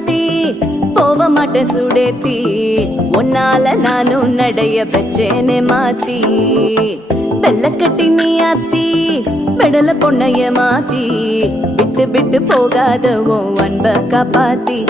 மாத்தி போக மாட்டேன் சுடேத்தி உன்னால நானும் நடைய பெச்சேனே மாத்தி வெள்ளக்கட்டி நீ ஆத்தி பெடல பொண்ணைய மாத்தி விட்டு விட்டு போகாத உன் அன்ப காப்பாத்தி